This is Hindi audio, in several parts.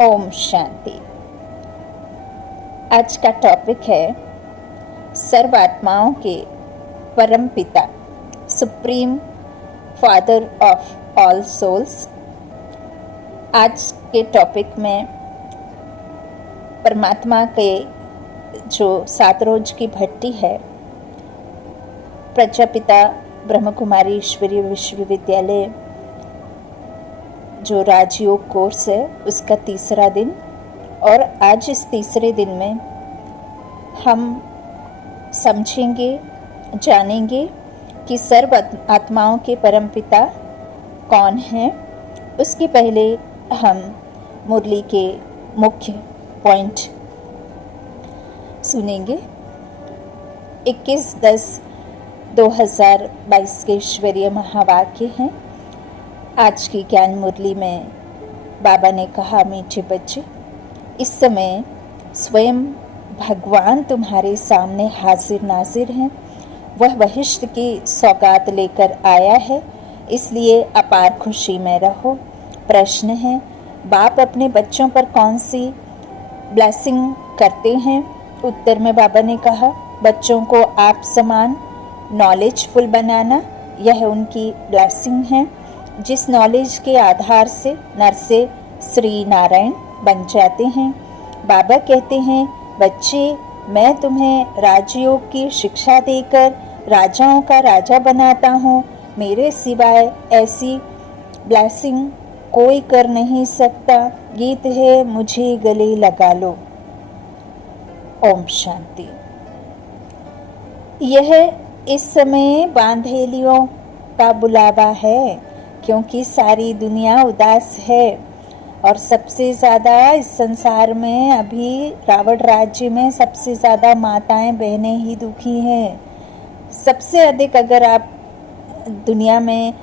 ओम शांति। आज का टॉपिक है सर्व आत्माओं के परम पिता, supreme father of all souls. आज के टॉपिक में परमात्मा के जो 7 रोज की भट्टी है, प्रजापिता ब्रह्म कुमारी ईश्वरीय विश्वविद्यालय जो राजयोग कोर्स है उसका तीसरा दिन, और आज इस तीसरे दिन में हम समझेंगे, जानेंगे कि सर्व आत्माओं के परमपिता कौन हैं। उसके पहले हम मुरली के मुख्य पॉइंट सुनेंगे। 21/10/2022 के ईश्वरीय महावाक्य हैं। आज की ज्ञान मुरली में बाबा ने कहा, मीठे बच्चे, इस समय स्वयं भगवान तुम्हारे सामने हाजिर नाजिर हैं। वह वशिष्ठ की सौगात लेकर आया है, इसलिए अपार खुशी में रहो। प्रश्न है, बाप अपने बच्चों पर कौन सी ब्लेसिंग करते हैं? उत्तर में बाबा ने कहा, बच्चों को आप समान नॉलेजफुल बनाना, यह उनकी ब्लेसिंग है। जिस नॉलेज के आधार से नर से श्री नारायण बन जाते हैं। बाबा कहते हैं, बच्चे, मैं तुम्हें राजयोग की शिक्षा देकर राजाओं का राजा बनाता हूँ। मेरे सिवाय ऐसी ब्लेसिंग कोई कर नहीं सकता। गीत है, मुझे गले लगा लो। ओम शांति। यह इस समय बांधेलियों का बुलावा है, क्योंकि सारी दुनिया उदास है और सबसे ज़्यादा इस संसार में अभी रावण राज्य में सबसे ज़्यादा माताएं बहनें ही दुखी हैं। सबसे अधिक अगर आप दुनिया में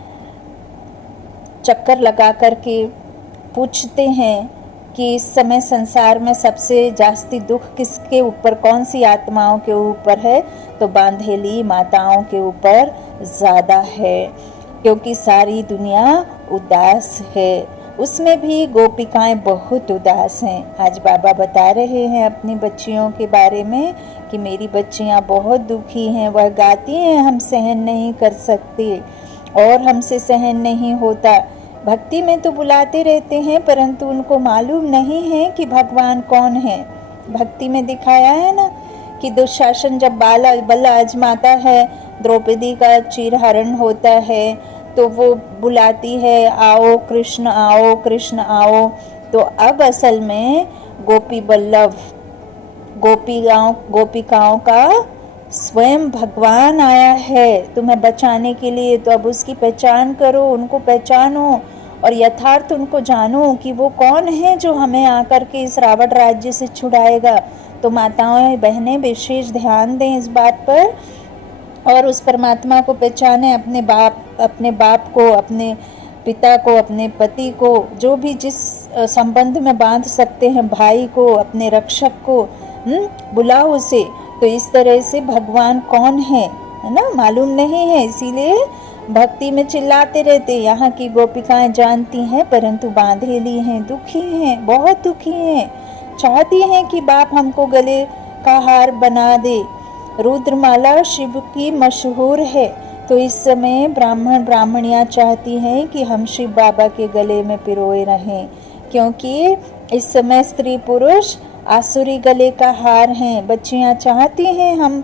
चक्कर लगा करके पूछते हैं कि इस समय संसार में सबसे जास्ती दुख किसके ऊपर, कौन सी आत्माओं के ऊपर है, तो बांधेली माताओं के ऊपर ज़्यादा है, क्योंकि सारी दुनिया उदास है। उसमें भी गोपिकाएं बहुत उदास हैं। आज बाबा बता रहे हैं अपनी बच्चियों के बारे में कि मेरी बच्चियां बहुत दुखी हैं। वह गाती हैं, हम सहन नहीं कर सकते और हमसे सहन नहीं होता। भक्ति में तो बुलाते रहते हैं, परंतु उनको मालूम नहीं है कि भगवान कौन है। भक्ति में दिखाया है ना कि दुशासन जब बल आजमाता है, द्रौपदी का चीरहरण होता है, तो वो बुलाती है, आओ कृष्ण आओ, कृष्ण आओ। तो अब असल में गोपी बल्लभ गोपिकाओं का स्वयं भगवान आया है तुम्हें बचाने के लिए। तो अब उसकी पहचान करो, उनको पहचानो और यथार्थ उनको जानो कि वो कौन है जो हमें आकर के इस रावण राज्य से छुड़ाएगा। तो माताएं बहनें विशेष ध्यान दें इस बात पर और उस परमात्मा को पहचाने। अपने बाप को, अपने पिता को, अपने पति को, जो भी जिस संबंध में बांध सकते हैं, भाई को, अपने रक्षक को, बुलाओ उसे। तो इस तरह से भगवान कौन है ना, मालूम नहीं है, इसीलिए भक्ति में चिल्लाते रहते। यहाँ की गोपिकाएं जानती हैं, परंतु बांधेली हैं, दुखी हैं, बहुत दुखी हैं, चाहती हैं कि बाप हमको गले का हार बना दे। रुद्रमाला शिव की मशहूर है, तो इस समय ब्राह्मण ब्राह्मणियाँ चाहती हैं कि हम शिव बाबा के गले में पिरोए रहें, क्योंकि इस समय स्त्री पुरुष आसुरी गले का हार हैं। बच्चियाँ चाहती हैं हम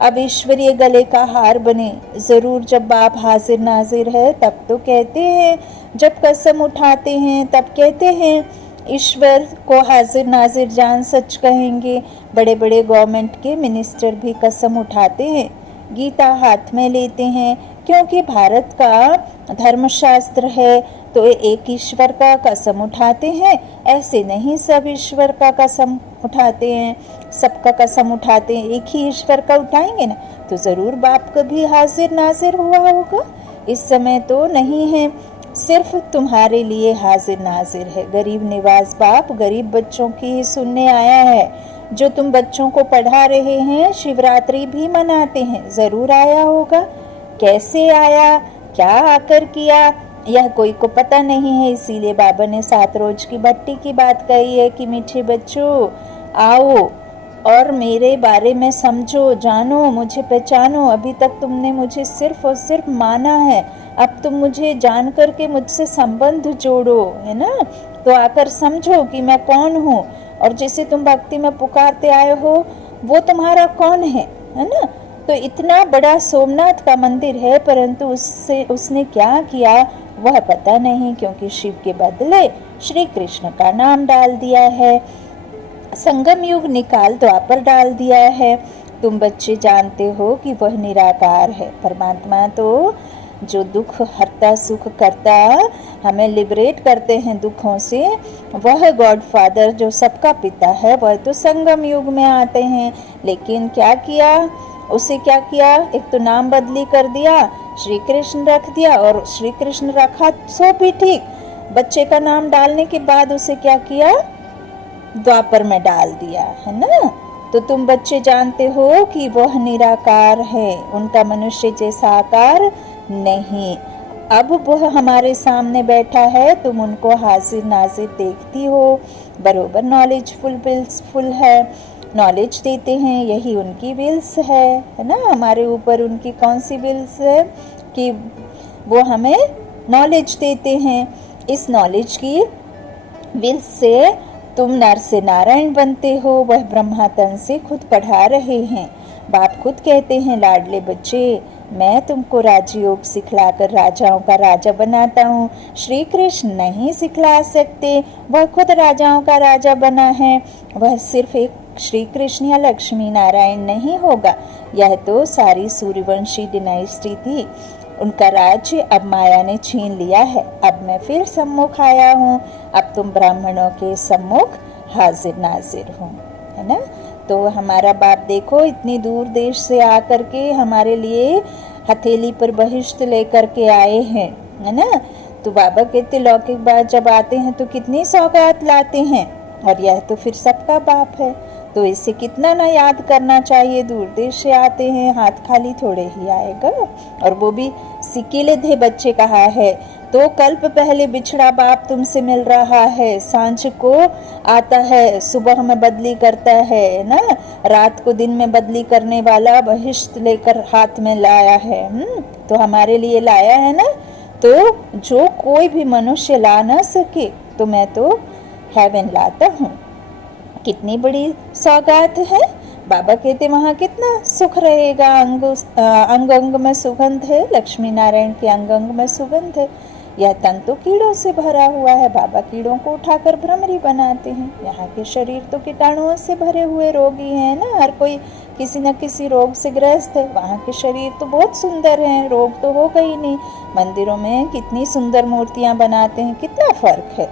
अब ईश्वरीय गले का हार बने। ज़रूर जब बाप हाजिर नाजिर है तब तो कहते हैं, जब कसम उठाते हैं तब कहते हैं ईश्वर को हाजिर नाजिर जान सच कहेंगे। बड़े बड़े गवर्नमेंट के मिनिस्टर भी कसम उठाते हैं, गीता हाथ में लेते हैं, क्योंकि भारत का धर्मशास्त्र है, तो एक ईश्वर का कसम उठाते हैं। ऐसे नहीं सब ईश्वर का कसम उठाते हैं, सबका कसम उठाते हैं, एक ही ईश्वर का उठाएंगे ना, तो ज़रूर बाप कभी हाजिर नाजिर हुआ होगा। इस समय तो नहीं है, सिर्फ तुम्हारे लिए हाजिर नाजिर है। गरीब निवाज बाप गरीब बच्चों की ही सुनने आया है। जो तुम बच्चों को पढ़ा रहे हैं, शिवरात्रि भी मनाते हैं, ज़रूर आया होगा। कैसे आया, क्या आकर किया, यह कोई को पता नहीं है, इसीलिए बाबा ने 7 रोज की भट्टी की बात कही है कि मीठे बच्चों आओ और मेरे बारे में समझो, जानो, मुझे पहचानो। अभी तक तुमने मुझे सिर्फ और सिर्फ माना है, अब तुम मुझे जान करके मुझसे संबंध जोड़ो, है ना। तो आकर समझो कि मैं कौन हूँ, और जिसे तुम भक्ति में पुकारते आए हो वो तुम्हारा कौन है ना। तो इतना बड़ा सोमनाथ का मंदिर है, परंतु उसने क्या किया वह पता नहीं, क्योंकि शिव के बदले श्री कृष्ण का नाम डाल दिया है, संगम युग निकाल द्वापर डाल दिया है। तुम बच्चे जानते हो कि वह निराकार है। परमात्मा तो जो दुख हरता सुख करता, हमें लिबरेट करते हैं दुखों से, वह गॉड फादर जो सबका पिता है, वह तो संगम युग में आते हैं। लेकिन क्या किया उसे, क्या किया, एक तो नाम बदली कर दिया, श्री कृष्ण रख दिया, और श्री कृष्ण रखा सो भी ठीक, बच्चे का नाम डालने के बाद उसे क्या किया, द्वापर में डाल दिया, है ना। तो तुम बच्चे जानते हो कि वह निराकार है, उनका मनुष्य जैसा आकार नहीं। अब वह हमारे सामने बैठा है, तुम उनको हाजिर नाजिर देखती हो, बरोबर नॉलेजफुल है, नॉलेज देते हैं, यही उनकी विल्स है ना। हमारे ऊपर उनकी कौन सी विल्स है कि वो हमें नॉलेज देते हैं। इस नॉलेज की विल्स से तुम नर से नारायण बनते हो, वह ब्रह्मा तन से खुद पढ़ा रहे हैं। बाप खुद कहते हैं, लाडले बच्चे, मैं तुमको राजयोग सिखलाकर राजाओं का राजा बनाता हूँ। श्री कृष्ण नहीं सिखला सकते, वह खुद राजाओं का राजा बना है। वह सिर्फ एक श्री कृष्ण या लक्ष्मी नारायण नहीं होगा, यह तो सारी सूर्यवंशी डिनाइस्टी थी, उनका राज्य अब माया ने छीन लिया है। अब मैं फिर सम्मुख आया हूँ, अब तुम ब्राह्मणों के सम्मुख हाजिर नाजिर हो, है ना। तो हमारा बाप देखो इतनी दूर देश से आकर के हमारे लिए हथेली पर बहिष्ट लेकर के आए हैं, है ना। तो बाबा कहते लौकिक बात जब आते हैं तो कितनी सौगात लाते हैं, और यह तो फिर सबका बाप है, तो इसे कितना ना याद करना चाहिए। दूर देश से आते हैं, हाथ खाली थोड़े ही आएगा, और वो भी सिकिले थे बच्चे कहा है। तो कल्प पहले बिछड़ा बाप तुमसे मिल रहा है, सांझ को आता है, सुबह में बदली करता है ना, रात को दिन में बदली करने वाला बहिष्ट लेकर हाथ में लाया है। तो हमारे लिए लाया है ना। तो जो कोई भी मनुष्य ला ना सके, तो मैं तो हेवन लाता हूँ। कितनी बड़ी सौगात है। बाबा कहते वहाँ कितना सुख रहेगा, अंग अंग में सुगंध है, लक्ष्मी नारायण के अंग अंग में सुगंध है। यह तन तो कीड़ों से भरा हुआ है, बाबा कीड़ों को उठाकर भ्रमरी बनाते हैं। यहाँ के शरीर तो कीटाणुओं से भरे हुए रोगी हैं ना, हर कोई किसी न किसी रोग से ग्रस्त है। वहाँ के शरीर तो बहुत सुंदर हैं, रोग तो होगा ही नहीं। मंदिरों में कितनी सुंदर मूर्तियाँ बनाते हैं, कितना फर्क है।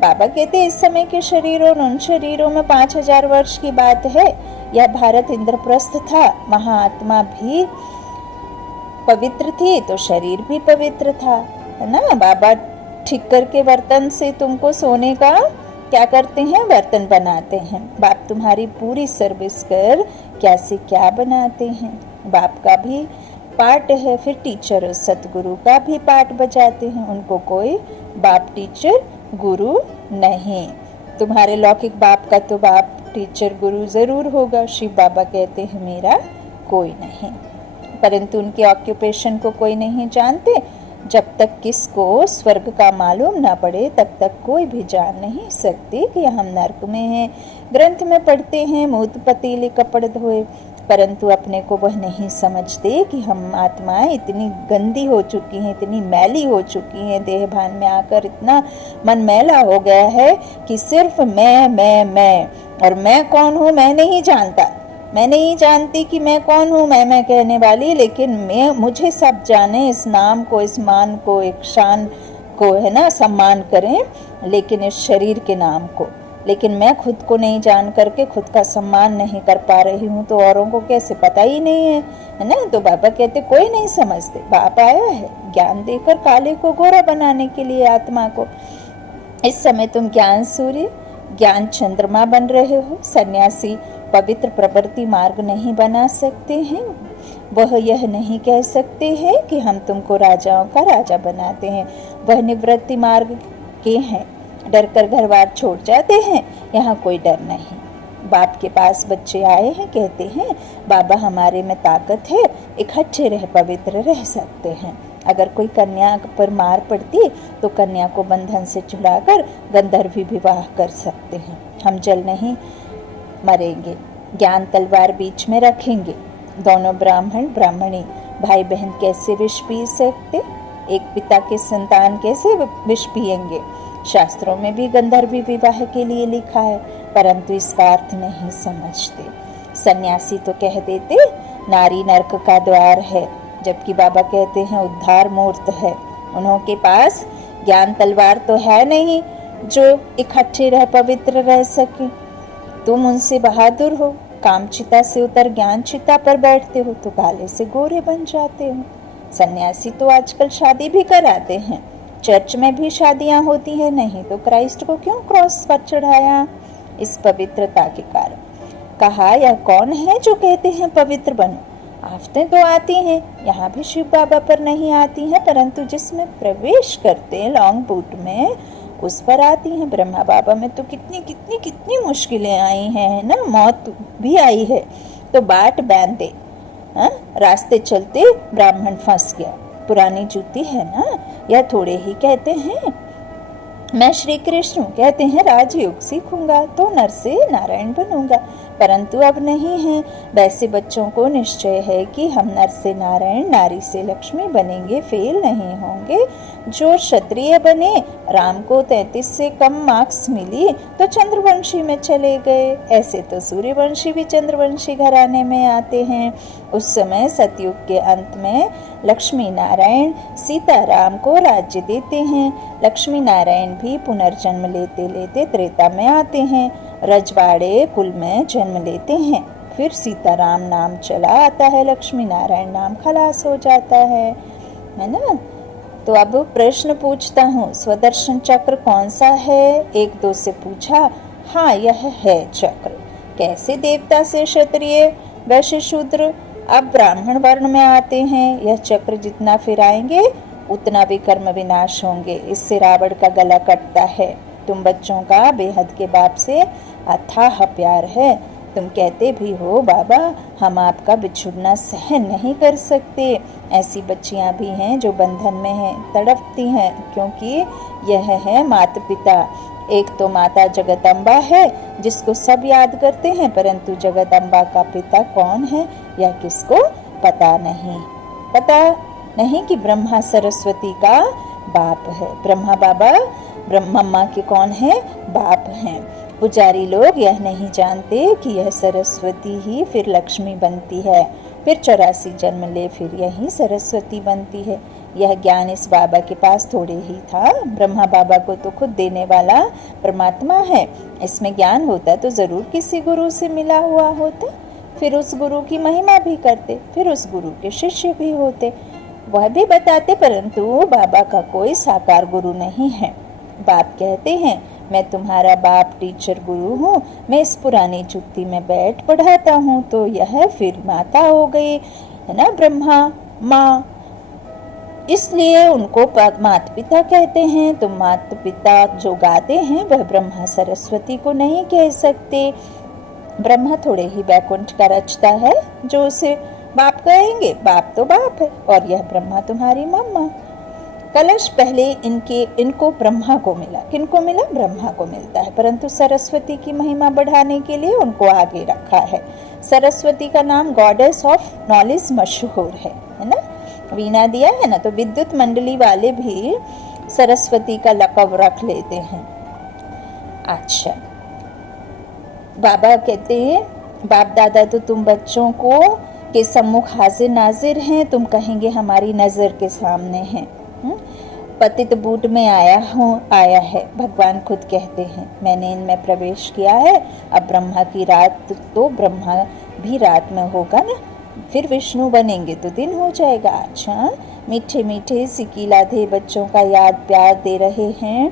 बाबा कहते इस समय के शरीर और उन शरीरों में 5000 वर्ष की बात है। यह भारत इंद्रप्रस्थ था, वहाँ आत्मा भी पवित्र थी तो शरीर भी पवित्र था, है ना। बाबा ठीक करके बर्तन से तुमको सोने का क्या करते हैं, बर्तन बनाते हैं। बाप तुम्हारी पूरी सर्विस कर क्या से क्या बनाते हैं। बाप का भी पार्ट है, फिर टीचर और सतगुरु का भी पार्ट बजाते हैं। उनको कोई बाप टीचर गुरु नहीं। तुम्हारे लौकिक बाप का तो बाप टीचर गुरु जरूर होगा। शिव बाबा कहते हैं मेरा कोई नहीं, परंतु उनके ऑक्यूपेशन को कोई नहीं जानते। जब तक किसको स्वर्ग का मालूम ना पड़े तब तक कोई भी जान नहीं सकते कि हम नरक में हैं। ग्रंथ में पढ़ते हैं मूत पतीले कपड़ धोए, परंतु अपने को वह नहीं समझते कि हम आत्माएं इतनी गंदी हो चुकी हैं, इतनी मैली हो चुकी हैं। देह भान में आकर इतना मन मैला हो गया है कि सिर्फ मैं और मैं कौन हूँ मैं नहीं जानता। मैं नहीं जानती कि मैं कौन हूँ, मैं कहने वाली, लेकिन मुझे सब जाने, इस नाम को, इस मान को, एक शान को, है ना, सम्मान करें, लेकिन इस शरीर के नाम को। लेकिन मैं खुद को नहीं जान करके खुद का सम्मान नहीं कर पा रही हूँ, तो औरों को कैसे, पता ही नहीं है ना। तो बाबा कहते कोई नहीं समझते। बाप आया है ज्ञान देकर काले को गोरा बनाने के लिए, आत्मा को। इस समय तुम ज्ञान सूर्य, ज्ञान चंद्रमा बन रहे हो। सन्यासी पवित्र प्रवृत्ति मार्ग नहीं बना सकते हैं, वह यह नहीं कह सकते हैं कि हम तुमको राजाओं का राजा बनाते हैं। वह निवृत्ति मार्ग के हैं, डर कर घर बार छोड़ जाते हैं। यहाँ कोई डर नहीं। बाप के पास बच्चे आए हैं, कहते हैं बाबा हमारे में ताकत है, इकट्ठे रह पवित्र रह सकते हैं। अगर कोई कन्या पर मार पड़ती तो कन्या को बंधन से छुड़ाकर गंधर्वी विवाह कर सकते हैं। हम जल नहीं मरेंगे, ज्ञान तलवार बीच में रखेंगे। दोनों ब्राह्मण ब्राह्मणी भाई बहन कैसे विष पी सकते? एक पिता के संतान कैसे विष पिएंगे? शास्त्रों में भी गंधर्वी विवाह के लिए लिखा है, परंतु इसका अर्थ नहीं समझते। सन्यासी तो कह देते नारी नरक का द्वार है, जबकि बाबा कहते हैं उद्धार मूर्त है। उन्होंने पास ज्ञान तलवार तो है नहीं जो इकट्ठे रह पवित्र रह सके। तुम उनसे बहादुर हो, काम चिता से उतर ज्ञान चिता पर बैठते हो तो काले से गोरे बन जाते हो। सन्यासी तो आजकल शादी भी कराते हैं, चर्च में भी शादियां होती है, नहीं तो क्राइस्ट को क्यों क्रॉस पर चढ़ाया? इस पवित्रता के कारण। कहा यह कौन है जो कहते हैं पवित्र बनो? आफतें तो आती हैं, यहाँ भी शिव बाबा पर नहीं आती हैं, परंतु जिसमें प्रवेश करते हैं लॉन्ग बूट में उस पर आती हैं। ब्रह्मा बाबा में तो कितनी कितनी कितनी मुश्किलें आई हैं, है ना, मौत भी आई है। तो बाट बांधे, रास्ते चलते ब्राह्मण फंस गया। पुरानी जूती है ना, यह थोड़े ही कहते हैं मैं श्री कृष्ण हूँ, कहते हैं राजयोग सीखूंगा तो नर से नारायण बनूंगा, परंतु अब नहीं है। वैसे बच्चों को निश्चय है कि हम नर से नारायण नारी से लक्ष्मी बनेंगे, फेल नहीं होंगे। जो क्षत्रिय बने, राम को 33 से कम मार्क्स मिली तो चंद्रवंशी में चले गए। ऐसे तो सूर्यवंशी भी चंद्रवंशी घराने में आते हैं। उस समय सतयुग के अंत में लक्ष्मी नारायण सीता राम को राज्य देते हैं। लक्ष्मी नारायण भी पुनर्जन्म लेते लेते त्रेता में आते हैं, रजवाड़े कुल में जन्म लेते हैं। फिर सीताराम नाम चला आता है, लक्ष्मी नारायण नाम खलास हो जाता है ना। तो अब प्रश्न पूछता हूँ, स्वदर्शन चक्र कौन सा है? एक दो से पूछा। हाँ, यह है चक्र। कैसे? देवता से क्षत्रिय, वैश्य शूद्र, अब ब्राह्मण वर्ण में आते हैं। यह चक्र जितना फिराएंगे उतना भी कर्म विनाश होंगे। इससे रावण का गला कटता है। तुम बच्चों का बेहद के बाप से अथाह प्यार है। तुम कहते भी हो बाबा हम आपका बिछुड़ना सहन नहीं कर सकते। ऐसी बच्चियां भी हैं जो बंधन में हैं, तड़पती हैं, क्योंकि यह है माता पिता। एक तो माता जगदम्बा है जिसको सब याद करते हैं, परंतु जगदम्बा का पिता कौन है यह किसको पता नहीं कि ब्रह्मा सरस्वती का बाप है। ब्रह्मा बाबा ब्रह्मा के कौन है? बाप हैं। पुजारी लोग यह नहीं जानते कि यह सरस्वती ही फिर लक्ष्मी बनती है, फिर 84 जन्म ले फिर यही सरस्वती बनती है। यह ज्ञान इस बाबा के पास थोड़े ही था। ब्रह्मा बाबा को तो खुद देने वाला परमात्मा है। इसमें ज्ञान होता तो जरूर किसी गुरु से मिला हुआ होता, फिर उस गुरु की महिमा भी करते, फिर उस गुरु के शिष्य भी होते, वह भी बताते, परंतु बाबा का कोई साकार गुरु नहीं है। बाप कहते हैं मैं तुम्हारा बाप टीचर गुरु हूँ, मैं इस पुरानी जुत्ती में बैठ पढ़ाता हूँ। तो यह फिर माता हो गई है ना, ब्रह्मा माँ, इसलिए उनको माता पिता कहते हैं। तो माता पिता जो गाते हैं वह ब्रह्मा सरस्वती को नहीं कह सकते। ब्रह्मा थोड़े ही बैकुंठ का रचता है जो उसे बाप कहेंगे। बाप तो बाप है और यह ब्रह्मा तुम्हारी मम्मा। कलश पहले इनको ब्रह्मा को मिला। किनको मिला? ब्रह्मा को मिलता है, परंतु सरस्वती की महिमा बढ़ाने के लिए उनको आगे रखा है। सरस्वती का नाम गॉडेस ऑफ नॉलेज मशहूर है ना। वीणा दिया है ना, तो विद्युत मंडली वाले भी सरस्वती का लक़ब रख लेते हैं। अच्छा, बाबा कहते हैं बाप दादा तो तुम बच्चों को के सम्मुख हाजिर नाजिर हैं, तुम कहेंगे हमारी नज़र के सामने हैं। पतित बूट में आया है, भगवान खुद कहते हैं मैंने इनमें प्रवेश किया है। अब ब्रह्मा की रात तो ब्रह्मा भी रात में होगा ना, फिर विष्णु बनेंगे तो दिन हो जाएगा। अच्छा, मीठे मीठे सिकीलाधे बच्चों का याद प्यार दे रहे हैं,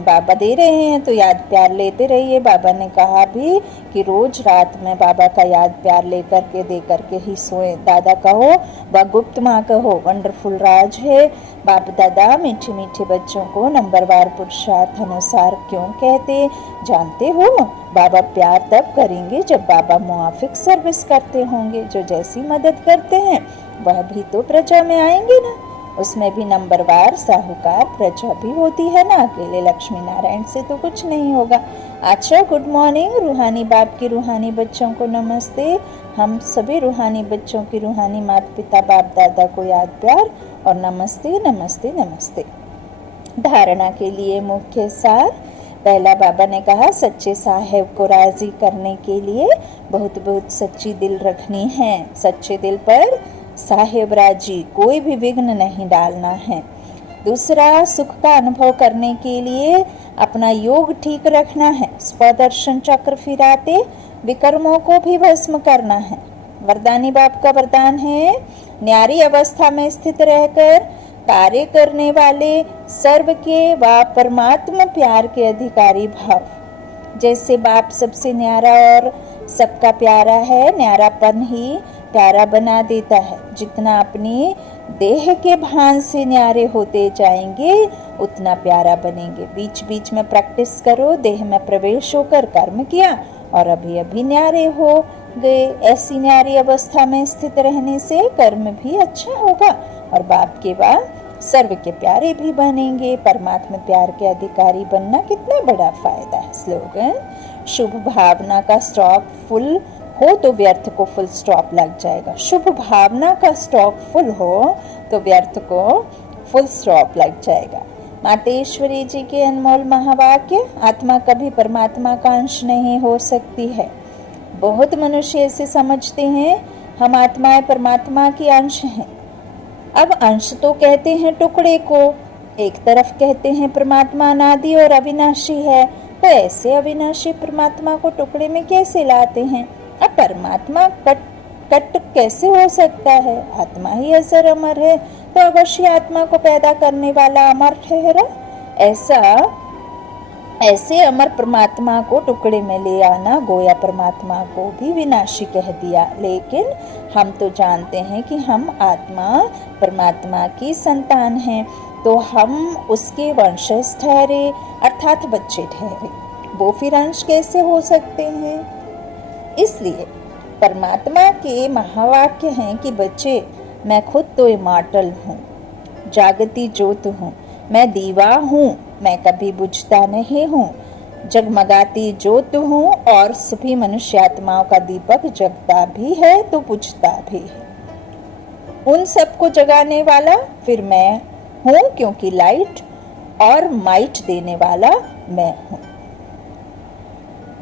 बाबा दे रहे हैं तो याद प्यार लेते रहिए। बाबा ने कहा भी कि रोज रात में बाबा का याद प्यार लेकर के दे करके ही सोएं। दादा कहो व गुप्त माँ कहो, वंडरफुल राज है। बाप दादा मीठे मीठे बच्चों को नंबरवार पुरुषार्थ अनुसार क्यों कहते जानते हो? बाबा प्यार तब करेंगे जब बाबा मुआफिक सर्विस करते होंगे। जो जैसी मदद करते हैं वह भी तो प्रजा में आएंगे ना। उसमें भी नंबरवार साहूकार प्रजा भी होती है ना, अकेले लक्ष्मी नारायण से तो कुछ नहीं होगा। अच्छा, गुड मॉर्निंग। रूहानी बाप की रूहानी बच्चों को नमस्ते। हम सभी रूहानी बच्चों की रूहानी माता पिता बाप दादा को याद प्यार और नमस्ते नमस्ते नमस्ते। धारणा के लिए मुख्य सार। पहला, बाबा ने कहा सच्चे साहेब को राजी करने के लिए बहुत बहुत सच्ची दिल रखनी है। सच्चे दिल पर साहेब राजी, कोई भी विघ्न नहीं डालना है। दूसरा, सुख का अनुभव करने के लिए अपना योग ठीक रखना है। स्वदर्शन चक्र फिराते विकर्मों को भी भस्म करना है। वरदानी बाप का वरदान है न्यारी अवस्था में स्थित रहकर कार्य करने वाले सर्व के व परमात्मा प्यार के अधिकारी भाव। जैसे बाप सबसे न्यारा और सबका प्यारा है, न्यारापन ही प्यारा बना देता है। जितना अपनी देह के भान से न्यारे होते जाएंगे उतना प्यारा बनेंगे। बीच बीच में प्रैक्टिस करो, देह में प्रवेश होकर कर्म किया और अभी अभी न्यारे हो गए। ऐसी न्यारी अवस्था में स्थित रहने से कर्म भी अच्छा होगा और बाप के बाद सर्व के प्यारे भी बनेंगे। परमात्मा प्यार के अधिकारी बनना कितना बड़ा फायदा है। स्लोगन, शुभ भावना का स्टॉक फुल हो तो व्यर्थ को फुल स्टॉप लग जाएगा। शुभ भावना का स्टॉक फुल हो तो व्यर्थ को फुल स्टॉप लग जाएगा। मातेश्वरी जी के अनमोल महावाक्य, आत्मा कभी परमात्मा का अंश नहीं हो सकती है। बहुत मनुष्य ऐसे समझते हैं हम आत्माएं परमात्मा की अंश हैं। अब अंश तो कहते हैं टुकड़े को, एक तरफ कहते हैं परमात्मा अनादि और अविनाशी है, तो ऐसे अविनाशी परमात्मा को टुकड़े में कैसे लाते हैं? अब परमात्मा कट कैसे हो सकता है? आत्मा ही अजर अमर है, तो अवश्य आत्मा को पैदा करने वाला अमर ठहरा। ऐसे अमर परमात्मा को टुकड़े में ले आना गोया परमात्मा को भी विनाशी कह दिया। लेकिन हम तो जानते हैं कि हम आत्मा परमात्मा की संतान हैं, तो हम उसके वंशज ठहरे अर्थात बच्चे ठहरे। वो फिर अंश कैसे हो सकते हैं? इसलिए परमात्मा के महावाक्य हैं कि बच्चे, मैं खुद तो इमॉर्टल हूँ, जागती ज्योत हूँ, मैं दीवा हूँ, मैं कभी बुझता नहीं हूँ, जगमगाती ज्योत हूँ और सभी मनुष्यात्माओं का दीपक जगता भी है तो बुझता भी है। उन सबको जगाने वाला फिर मैं हूँ, क्योंकि लाइट और माइट देने वाला मैं हूँ।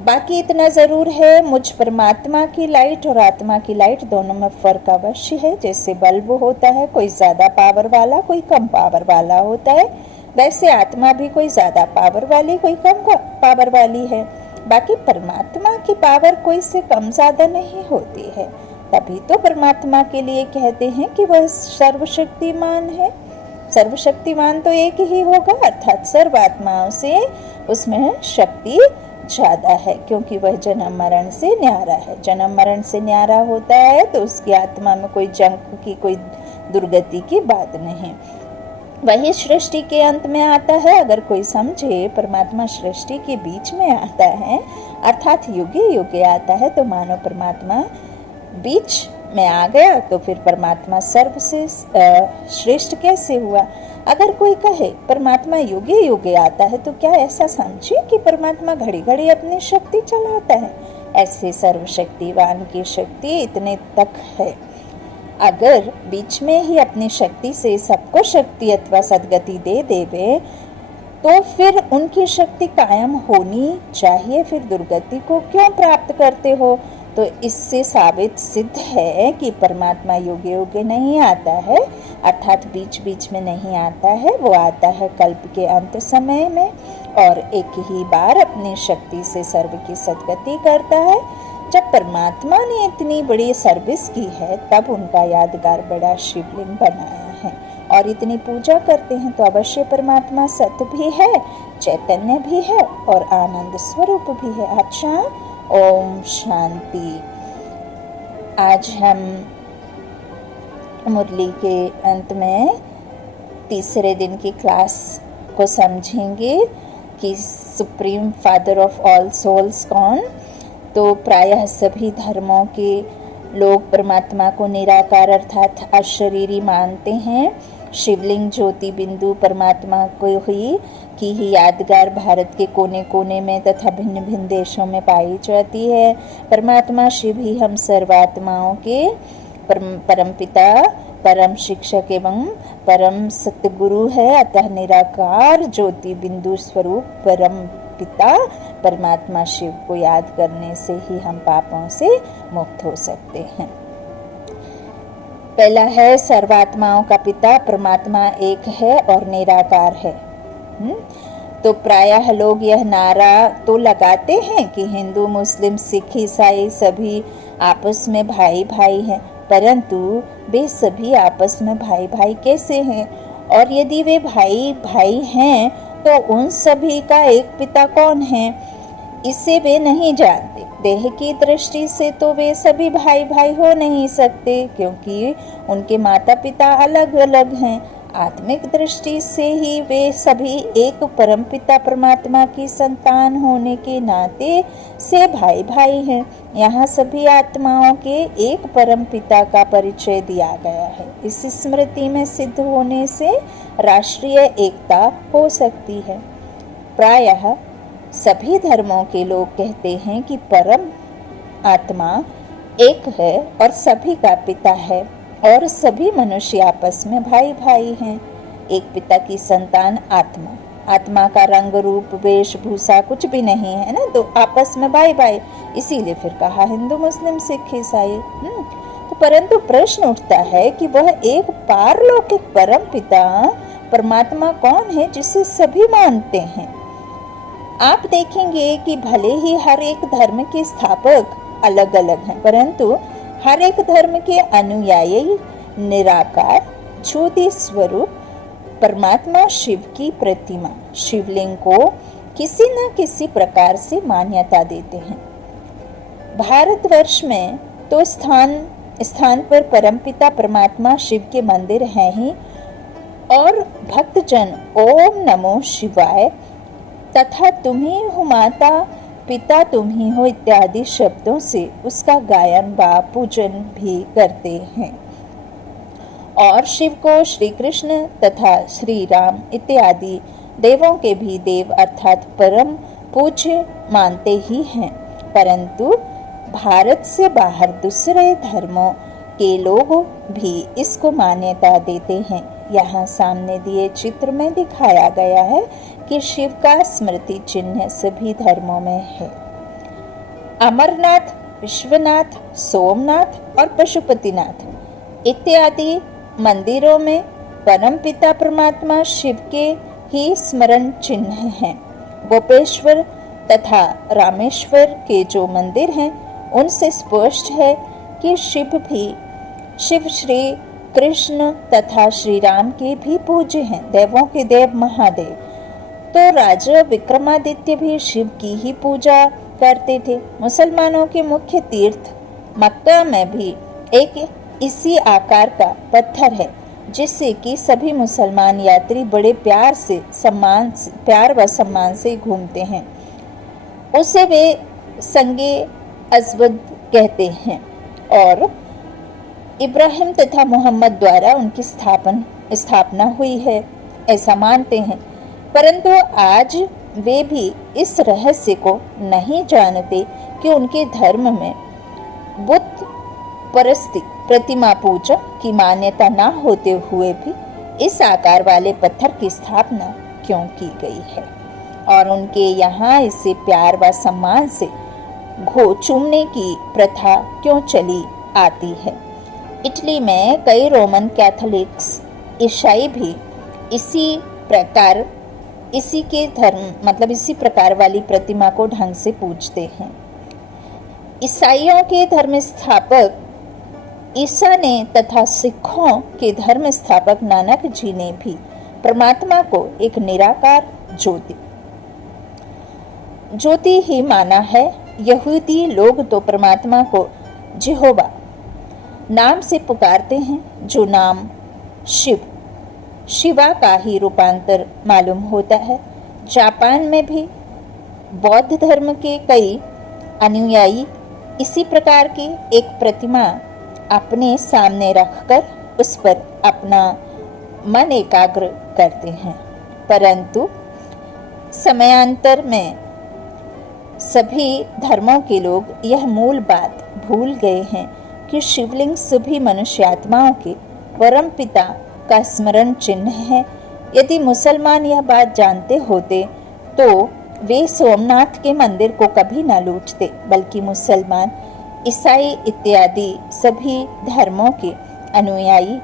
बाकी इतना जरूर है, मुझ परमात्मा की लाइट और आत्मा की लाइट दोनों में फर्क अवश्य है। जैसे बल्ब होता है, कोई ज्यादा पावर वाला कोई कम पावर वाला होता है, वैसे आत्मा भी कोई ज्यादा पावर वाली कोई कम पावर वाली है। बाकी परमात्मा की पावर कोई से कम ज्यादा नहीं होती है। तभी तो परमात्मा के लिए कहते हैं कि वह सर्वशक्तिमान है। सर्वशक्तिमान तो एक ही होगा, अर्थात सर्व आत्माओं से उसमें शक्ति ज्यादा है, क्योंकि वह जन्म मरण से न्यारा है। जन्म मरण से न्यारा होता है तो उसकी आत्मा में कोई जंग की, कोई दुर्गति की बात नहीं। वही सृष्टि के अंत में आता है। अगर कोई समझे परमात्मा सृष्टि के बीच में आता है, अर्थात युगे युगे आता है, तो मानो परमात्मा बीच में आ गया, तो फिर परमात्मा सर्व से श्रेष्ठ कैसे हुआ? अगर कोई कहे परमात्मा युगे युगे आता है, तो क्या ऐसा समझे कि परमात्मा घड़ी घड़ी अपनी शक्ति चलाता है? ऐसे सर्वशक्तिवान की शक्ति इतने तक है। अगर बीच में ही अपनी शक्ति से सबको शक्ति अथवा सद्गति दे देवे, तो फिर उनकी शक्ति कायम होनी चाहिए, फिर दुर्गति को क्यों प्राप्त करते हो? तो इससे साबित सिद्ध है कि परमात्मा युगे युगे नहीं आता है, अर्थात बीच बीच में नहीं आता है। वो आता है कल्प के अंत समय में और एक ही बार अपनी शक्ति से सर्व की सद्गति करता है। जब परमात्मा ने इतनी बड़ी सर्विस की है, तब उनका यादगार बड़ा शिवलिंग बनाया है। और इतनी पूजा करते हैं तो अवश्य परमात्मा सत्य भी है, चैतन्य भी है और आनंद स्वरूप भी है। अच्छा, ओम शांति। आज हम मुरली के अंत में तीसरे दिन की क्लास को समझेंगे कि supreme father of all souls कौन। तो प्रायः सभी धर्मों के लोग परमात्मा को निराकार अर्थात अशरीरी मानते हैं। शिवलिंग ज्योति बिंदु परमात्मा को ही की ही यादगार भारत के कोने कोने में तथा भिन्न भिन्न देशों में पाई जाती है। परमात्मा शिव ही हम सर्वात्माओं के परमपिता, परम शिक्षक एवं परम सतगुरु है। अतः निराकार ज्योति बिंदु स्वरूप परम पिता परमात्मा शिव को याद करने से ही हम पापों से मुक्त हो सकते हैं। पहला है सर्वात्माओं का पिता परमात्मा एक है और निराकार है। तो प्रायः लोग यह नारा तो लगाते हैं कि हिंदू, मुस्लिम, सिख, ईसाई सभी आपस में भाई भाई हैं, परंतु वे सभी आपस में भाई भाई कैसे हैं? और यदि वे भाई भाई हैं तो उन सभी का एक पिता कौन है, इसे वे नहीं जानते। देह की दृष्टि से तो वे सभी भाई भाई हो नहीं सकते क्योंकि उनके माता पिता अलग अलग हैं। आत्मिक दृष्टि से ही वे सभी एक परम पिता परमात्मा की संतान होने के नाते से भाई भाई हैं। यहाँ सभी आत्माओं के एक परम पिता का परिचय दिया गया है। इस स्मृति में सिद्ध होने से राष्ट्रीय एकता हो सकती है। प्रायः सभी धर्मों के लोग कहते हैं कि परम आत्मा एक है और सभी का पिता है और सभी मनुष्य आपस में भाई भाई हैं। एक पिता की संतान आत्मा, आत्मा का रंग रूप वेशभूषा कुछ भी नहीं है ना, तो आपस में भाई भाई, इसीलिए फिर कहा हिंदू, मुस्लिम, सिख, ईसाई। तो परंतु प्रश्न उठता है कि वह एक पारलौकिक परम पिता परमात्मा कौन है जिसे सभी मानते हैं। आप देखेंगे कि भले ही हर एक धर्म के स्थापक अलग अलग हैं, परंतु हर एक धर्म के अनुयायी निराकार ज्योति स्वरूप परमात्मा शिव की प्रतिमा, शिवलिंग को किसी न किसी प्रकार से मान्यता देते हैं। भारतवर्ष में तो स्थान स्थान पर परमपिता परमात्मा शिव के मंदिर हैं ही और भक्तजन ओम नमो शिवाय तथा तुम्ही हो माता, पिता तुम ही हो इत्यादि शब्दों से उसका गायन व पूजन भी करते हैं और शिव को श्री कृष्ण तथा श्री राम इत्यादि देवों के भी देव अर्थात परम पूज्य मानते ही हैं। परंतु भारत से बाहर दूसरे धर्मों के लोग भी इसको मान्यता देते हैं। यहाँ सामने दिए चित्र में दिखाया गया है कि शिव का स्मृति चिन्ह सभी धर्मों में है। अमरनाथ, विश्वनाथ, सोमनाथ और पशुपतिनाथ इत्यादि मंदिरों में परमपिता परमात्मा शिव के ही स्मरण चिन्ह हैं। गोपेश्वर तथा रामेश्वर के जो मंदिर हैं उनसे स्पष्ट है कि शिव श्री कृष्ण तथा श्री राम के भी पूज्य हैं, देवों के देव महादेव। तो राजा विक्रमादित्य भी शिव की ही पूजा करते थे। मुसलमानों के मुख्य तीर्थ मक्का में भी एक इसी आकार का पत्थर है जिससे कि सभी मुसलमान यात्री बड़े प्यार व सम्मान से घूमते हैं। उसे वे संगे अज़वद कहते हैं और इब्राहिम तथा मोहम्मद द्वारा उनकी स्थापना हुई है ऐसा मानते हैं। परंतु आज वे भी इस रहस्य को नहीं जानते कि उनके धर्म में बुत परस्ती प्रतिमा पूजा की मान्यता न होते हुए भी इस आकार वाले पत्थर की स्थापना क्यों की गई है और उनके यहाँ इसे प्यार व सम्मान से चूमने की प्रथा क्यों चली आती है। इटली में कई रोमन कैथोलिक्स ईसाई भी इसी प्रकार वाली प्रतिमा को ढंग से पूजते हैं। ईसाइयों के धर्म स्थापक ईसा ने तथा सिखों के धर्म स्थापक नानक जी ने भी परमात्मा को एक निराकार ज्योति ही माना है। यहूदी लोग तो परमात्मा को यहोवा नाम से पुकारते हैं, जो नाम शिवा का ही रूपांतर मालूम होता है। जापान में भी बौद्ध धर्म के कई अनुयायी इसी प्रकार की एक प्रतिमा अपने सामने रखकर उस पर अपना मन एकाग्र करते हैं, परंतु समयांतर में सभी धर्मों के लोग यह मूल बात भूल गए हैं कि शिवलिंग सभी मनुष्यात्माओं के परम पिता का स्मरण चिन्ह है। यदि मुसलमान यह बात जानते होते तो वे सोमनाथ के मंदिर को कभी न लूटते, बल्कि मुसलमान, ईसाई इत्यादि सभी धर्मों के अनुयायी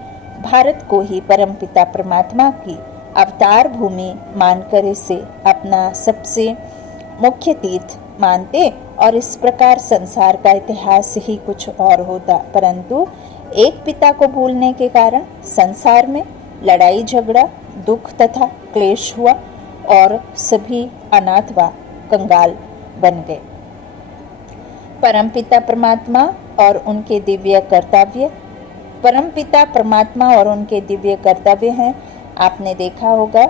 भारत को ही परमपिता परमात्मा की अवतार भूमि मानकर इसे अपना सबसे मुख्य तीर्थ मानते और इस प्रकार संसार का इतिहास ही कुछ और होता। परंतु एक पिता को भूलने के कारण संसार में लड़ाई झगड़ा, दुख तथा क्लेश हुआ और सभी अनाथ व कंगाल बन गए। परमपिता परमात्मा और उनके दिव्य कर्तव्य। परमपिता परमात्मा और उनके दिव्य कर्तव्य हैं। आपने देखा होगा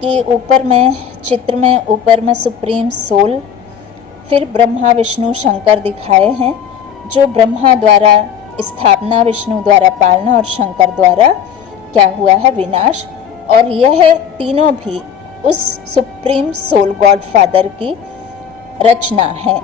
कि ऊपर में चित्र में ऊपर में सुप्रीम सोल, फिर ब्रह्मा विष्णु शंकर दिखाए हैं, जो ब्रह्मा द्वारा स्थापना, विष्णु द्वारा पालना और शंकर द्वारा क्या हुआ है, विनाश। और यह तीनों भी उस सुप्रीम सोल गॉड फादर की रचना है।